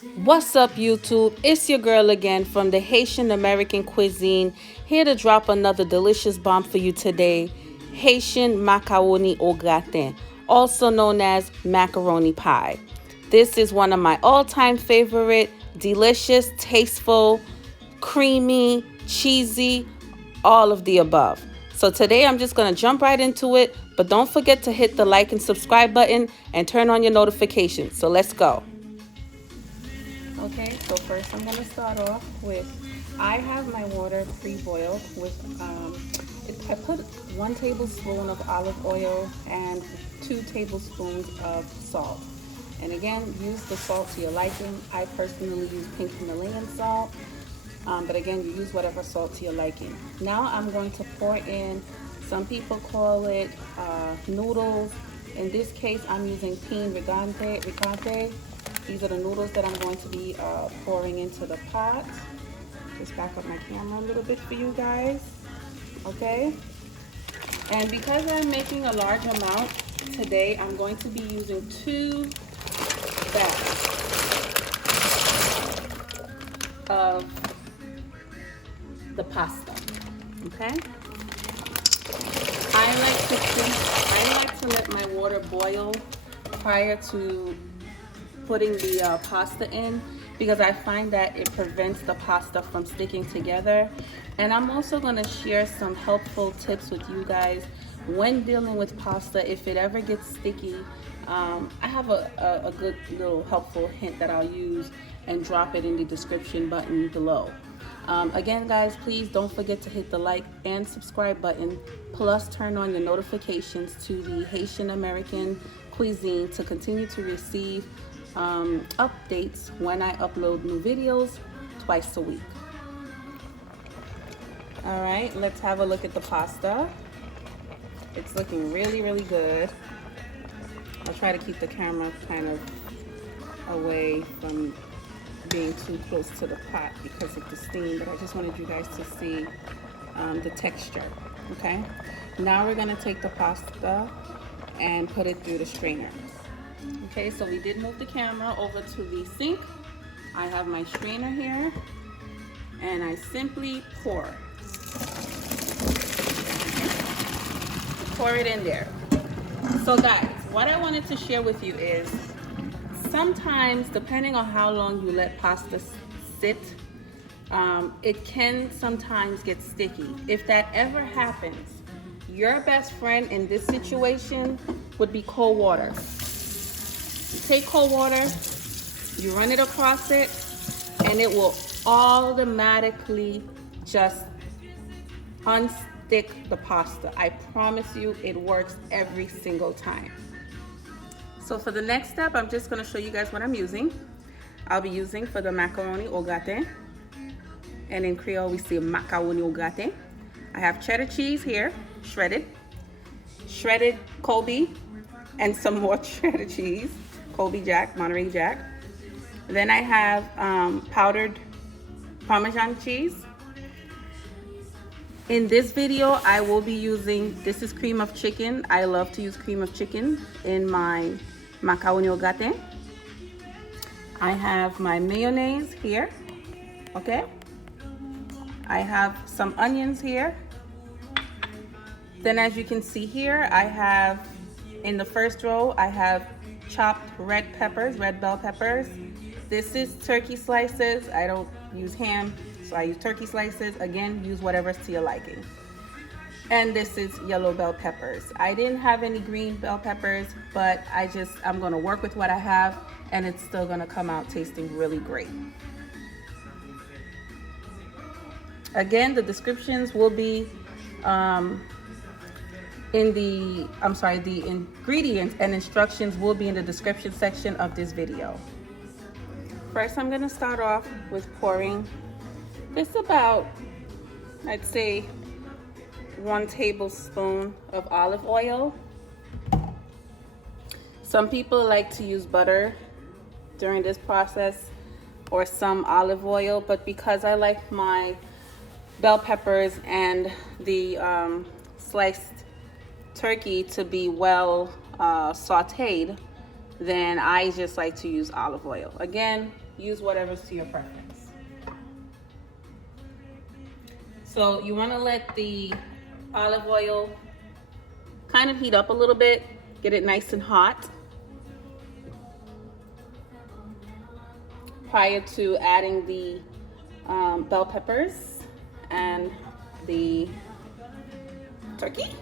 What's up, YouTube? It's your girl again from the Haitian American Cuisine, here to drop another delicious bomb for you today. Haitian Macaroni Au Gratin, also known as macaroni pie. This is one of my all-time favorite, delicious, tasteful, creamy, cheesy, all of the above. So today I'm just going to jump right into it, but don't forget to hit the like and subscribe button and turn on your notifications. So let's go. Okay, so first I'm going to start off with, I have my water pre-boiled with, I put 1 tablespoon of olive oil and 2 tablespoons of salt. And again, use the salt to your liking. I personally use pink Himalayan salt, but again, you use whatever salt to your liking. Now I'm going to pour in, some people call it noodles. In this case, I'm using Penne Rigate. These are the noodles that I'm going to be pouring into the pot. Just back up my camera a little bit for you guys. Okay. And because I'm making a large amount today, I'm going to be using 2 bags of the pasta. Okay. I like to let my water boil prior to putting the pasta in, because I find that it prevents the pasta from sticking together. And I'm also going to share some helpful tips with you guys when dealing with pasta. If it ever gets sticky, I have a good little helpful hint that I'll use and drop it in the description button below. Again, guys, please don't forget to hit the like and subscribe button, plus turn on your notifications to the Haitian American Cuisine to continue to receive updates when I upload new videos twice a week. All right, let's have a look at the pasta. It's looking really, really good. I'll try to keep the camera kind of away from being too close to the pot because of the steam, but I just wanted you guys to see the texture. Okay, now we're going to take the pasta and put it through the strainer. Okay, so we did move the camera over to the sink. I have my strainer here, and I simply pour it in there. So guys, what I wanted to share with you is, sometimes depending on how long you let pasta sit, it can sometimes get sticky. If that ever happens, your best friend in this situation would be cold water. You take cold water, you run it across it, and it will automatically just unstick the pasta. I promise you, it works every single time. So for the next step, I'm just going to show you guys what I'm using. I'll be using for the macaroni au gratin, and in Creole we say macaroni au gratin. I have cheddar cheese here, shredded Colby, and some more cheddar cheese. Colby Jack, Monterey Jack. Then I have powdered Parmesan cheese. In this video, I will be using, this is cream of chicken. I love to use cream of chicken in my macaroni au gratin. I have my mayonnaise here, okay? I have some onions here. Then as you can see here, I have, in the first row, I have chopped red bell peppers. This is turkey slices. I don't use ham, so I use turkey slices. Again, use whatever's to your liking. And this is yellow bell peppers. I didn't have any green bell peppers, but I'm gonna work with what I have, and it's still gonna come out tasting really great. Again, the descriptions will be the ingredients and instructions will be in the description section of this video. First, I'm going to start off with pouring just about, I'd say, 1 tablespoon of olive oil. Some people like to use butter during this process, or some olive oil, but because I like my bell peppers and the sliced turkey to be well sauteed, then I just like to use olive oil. Again, use whatever's to your preference. So you want to let the olive oil kind of heat up a little bit, get it nice and hot prior to adding the bell peppers and the turkey.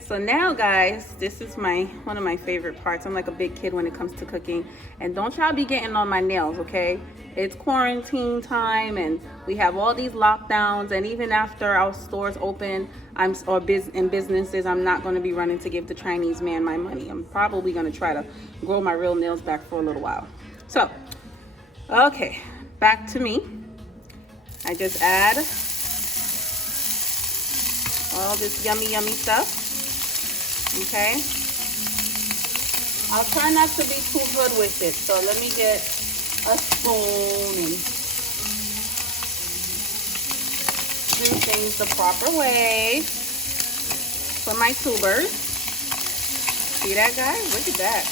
So now guys, this is one of my favorite parts. I'm like a big kid when it comes to cooking, and don't y'all be getting on my nails, okay? It's quarantine time and we have all these lockdowns, and even after our stores open, in businesses, I'm not going to be running to give the Chinese man my money. I'm probably going to try to grow my real nails back for a little while. So okay, back to me. I just add all this yummy stuff. Okay, I'll try not to be too good with it, so let me get a spoon and do things the proper way for my tubers. See that, guys? Look at that.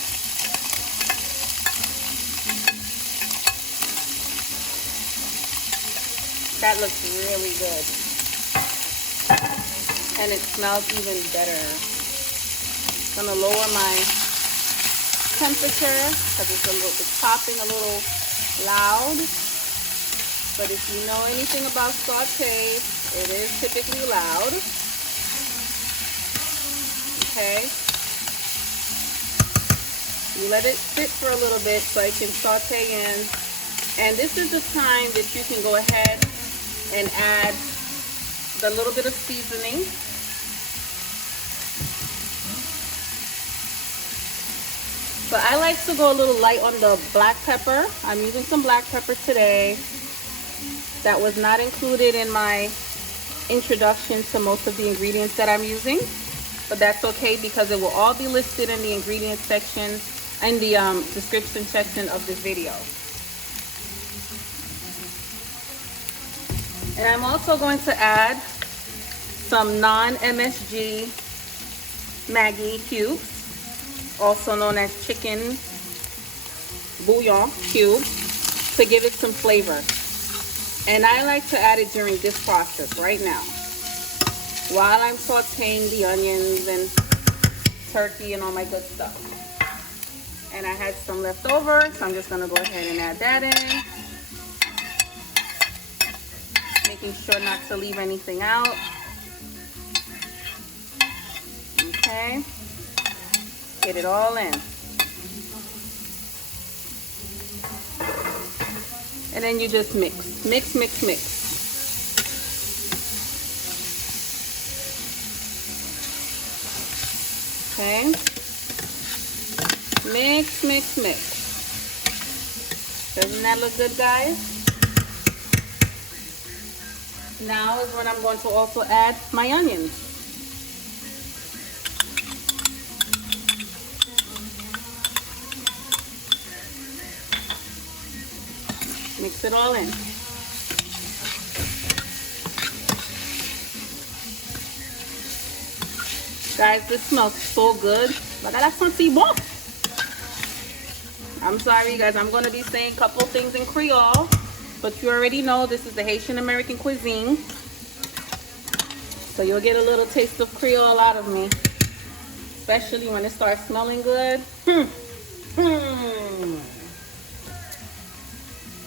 That looks really good, and it smells even better. I'm gonna lower my temperature because it's popping a little loud. But if you know anything about saute, it is typically loud. Okay. You let it sit for a little bit so it can saute in. And this is the time that you can go ahead and add the little bit of seasoning. But I like to go a little light on the black pepper. I'm using some black pepper today. That was not included in my introduction to most of the ingredients that I'm using. But that's okay because it will all be listed in the ingredients section and the description section of this video. And I'm also going to add some non-MSG Maggi cubes, also known as chicken bouillon cubes, to give it some flavor. And I like to add it during this process right now, while I'm sauteing the onions and turkey and all my good stuff. And I had some left over, so I'm just gonna go ahead and add that in, making sure not to leave anything out. Okay. Get it all in. And then you just mix. Okay. Mix. Doesn't that look good, guys? Now is when I'm going to also add my onions. Mix it all in. Guys, this smells so good. I'm sorry, guys. I'm going to be saying a couple things in Creole, but you already know this is the Haitian American cuisine. So you'll get a little taste of Creole out of me, especially when it starts smelling good.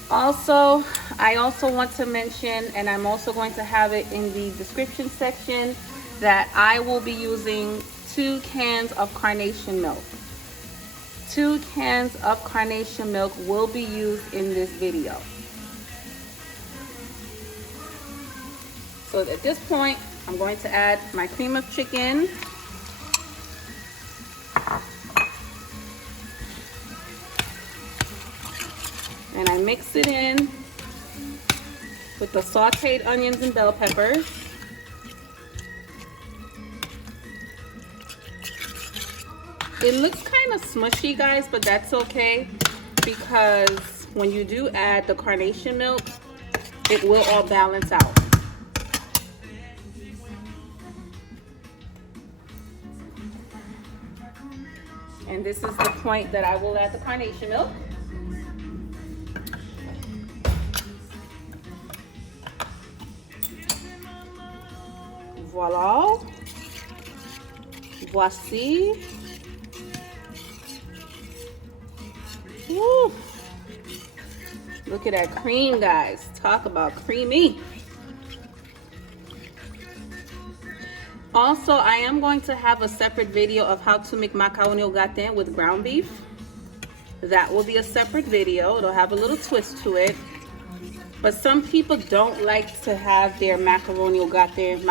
Also, I also want to mention, and I'm also going to have it in the description section, that I will be using 2 cans of Carnation Milk. 2 cans of Carnation Milk will be used in this video. So at this point, I'm going to add my cream of chicken. And I mix it in with the sauteed onions and bell peppers. It looks kind of smushy, guys, but that's okay because when you do add the Carnation Milk, it will all balance out. And this is the point that I will add the carnation milk. Voila. Voici. Woo. Look at that cream, guys. Talk about creamy. Also, I am going to have a separate video of how to make macaroni au gratin with ground beef. That will be a separate video. It'll have a little twist to it. But some people don't like to have their macaroni au gratin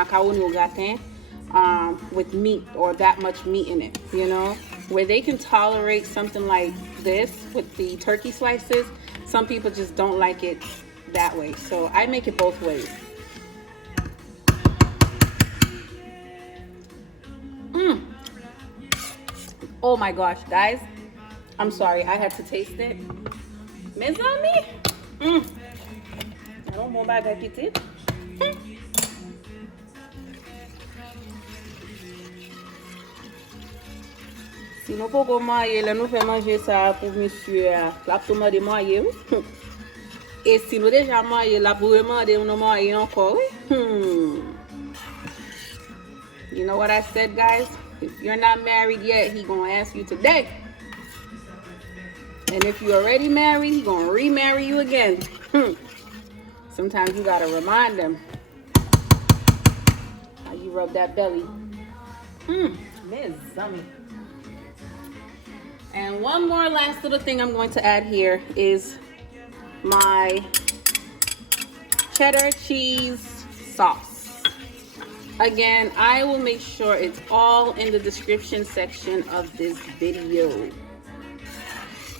with meat or that much meat in it, you know? Where they can tolerate something like this with the turkey slices, some people just don't like it that way. So I make it both ways. Oh my gosh, guys. I'm sorry, I had to taste it. Mes amis. I don't know about it. Si nous pouvons manger, là nous faisons manger ça pour monsieur, là pour demander manger. Et si nous déjà manger, là pour demander nous manger encore. You know what I said, guys? If you're not married yet, he gonna ask you today. And if you're already married, he gonna remarry you again. Sometimes you gotta remind them how you rub that belly. Miss Zummy. And one more last little thing I'm going to add here is my cheddar cheese sauce. Again, I will make sure it's all in the description section of this video.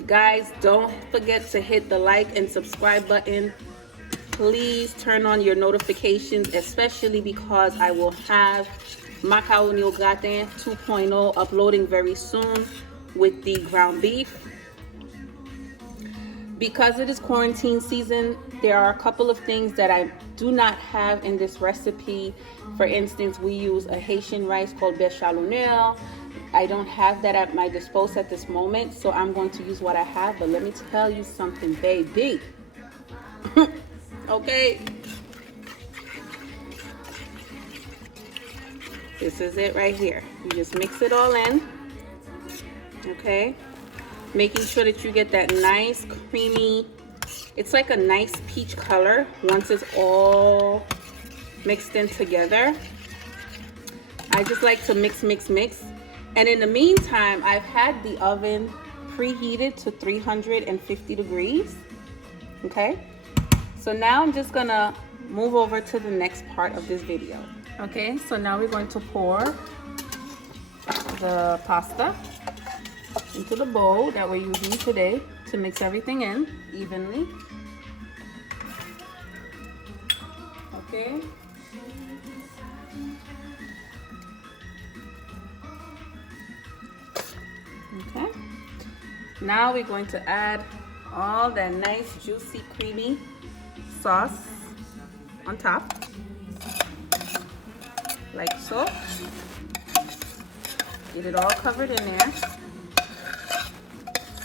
Guys, don't forget to hit the like and subscribe button. Please turn on your notifications, especially because I will have Macaroni Au Gratin 2.0 uploading very soon with the ground beef. Because it is quarantine season, there are a couple of things that I do not have in this recipe. For instance, we use a Haitian rice called bechamel. I don't have that at my disposal at this moment, so I'm going to use what I have. But let me tell you something, baby. Okay. This is it right here. You just mix it all in. Okay. Making sure that you get that nice creamy, it's like a nice peach color once it's all mixed in together. I just like to mix. And in the meantime, I've had the oven preheated to 350 degrees. Okay. So now I'm just gonna move over to the next part of this video. Okay, so now we're going to pour the pasta into the bowl that we're using today to mix everything in evenly. Okay. Okay. Now we're going to add all that nice, juicy, creamy sauce on top, like so. Get it all covered in there. I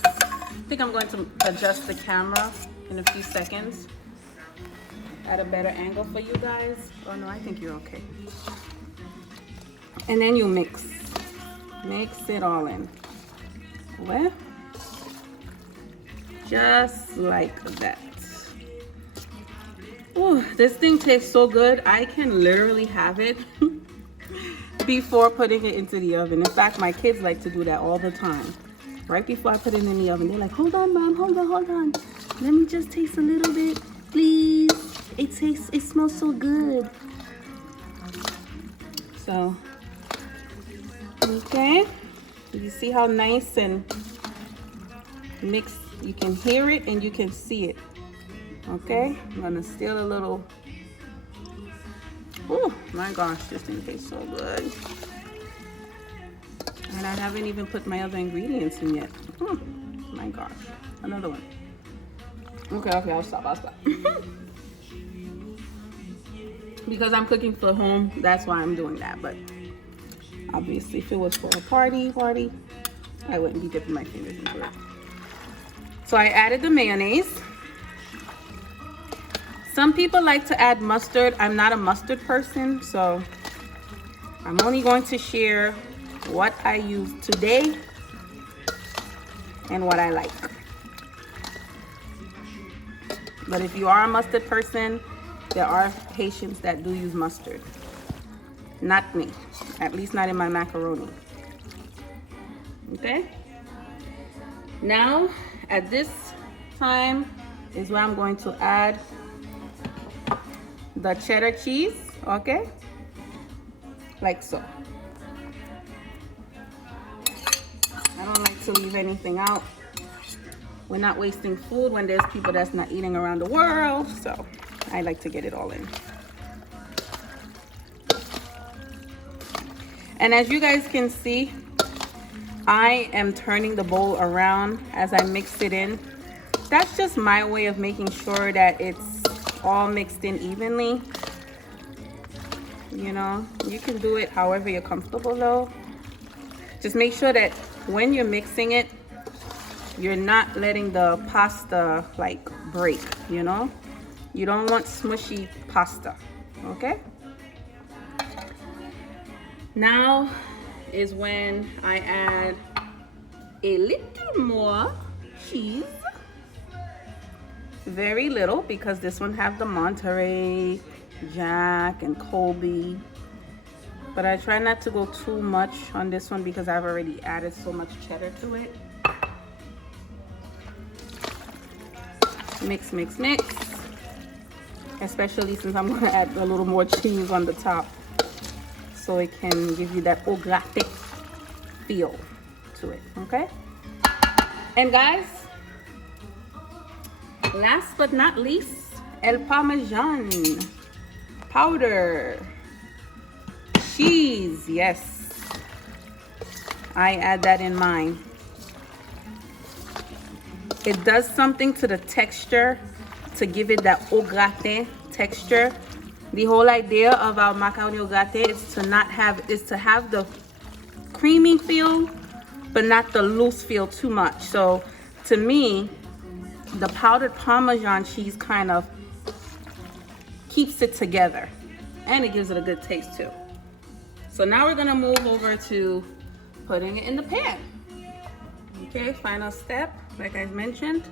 think I'm going to adjust the camera in a few seconds at a better angle for you guys. Oh no, I think you're okay. And then you mix it all in. Well, just like that. Ooh, this thing tastes so good. I can literally have it before putting it into the oven. In fact, my kids like to do that all the time. Right before I put it in the oven, they're like, hold on, Mom, hold on. Let me just taste a little bit, please. It smells so good. So, okay. You see how nice and mixed, you can hear it and you can see it. Okay, I'm gonna steal a little. Oh my gosh, this thing tastes so good. And I haven't even put my other ingredients in yet. Oh my gosh, another one. Okay, I'll stop. Because I'm cooking for home, that's why I'm doing that. But obviously, if it was for a party, I wouldn't be dipping my fingers into it. So I added the mayonnaise. Some people like to add mustard. I'm not a mustard person, so I'm only going to share what I use today and what I like. But if you are a mustard person, there are Haitians that do use mustard. Not me, at least not in my macaroni. Okay? Now, at this time is where I'm going to add the cheddar cheese, okay? Like so. I don't like to leave anything out. We're not wasting food when there's people that's not eating around the world, so I like to get it all in. And as you guys can see, I am turning the bowl around as I mix it in. That's just my way of making sure that it's all mixed in evenly. You know, you can do it however you're comfortable though. Just make sure that when you're mixing it, you're not letting the pasta like break, you know? You don't want smushy pasta, okay? Now is when I add a little more cheese. Very little, because this one have the Monterey, Jack, and Colby. But I try not to go too much on this one because I've already added so much cheddar to it. Mix, mix, mix. Especially since I'm going to add a little more cheese on the top, so it can give you that au gratin feel to it, okay? And guys, last but not least, el Parmesan powder cheese. Yes, I add that in mine. It does something to the texture to give it that au gratin texture. The whole idea of our macaroni au gratin is to have the creamy feel, but not the loose feel too much. So to me, the powdered Parmesan cheese kind of keeps it together, and it gives it a good taste too. So now we're gonna move over to putting it in the pan. Okay, final step, like I mentioned,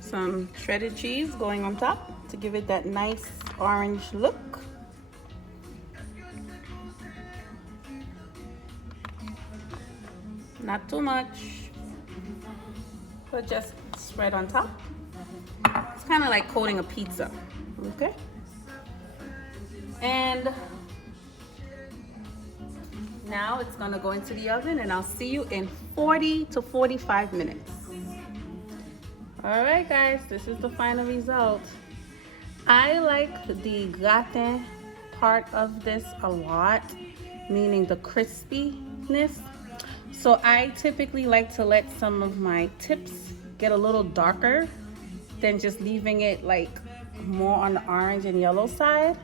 some shredded cheese going on top to give it that nice orange look. Not too much, but just spread on top. It's kind of like coating a pizza, okay? And now it's gonna go into the oven, and I'll see you in 40 to 45 minutes. All right, guys, this is the final result. I like the gratin part of this a lot, meaning the crispiness. So I typically like to let some of my tips get a little darker than just leaving it like more on the orange and yellow side,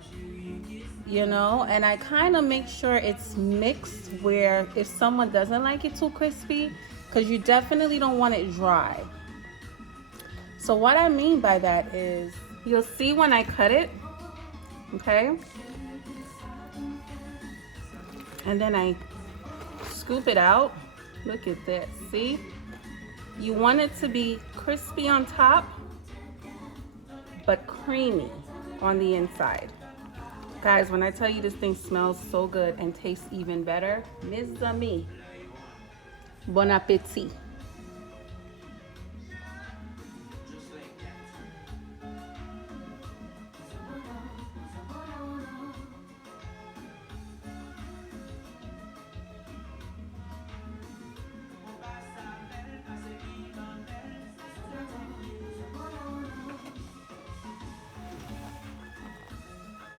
you know? And I kind of make sure it's mixed where if someone doesn't like it too crispy, because you definitely don't want it dry. So what I mean by that is, you'll see when I cut it, okay? And then I scoop it out. Look at that, see? You want it to be crispy on top, but creamy on the inside. Guys, when I tell you this thing smells so good and tastes even better, mes amis, bon appétit.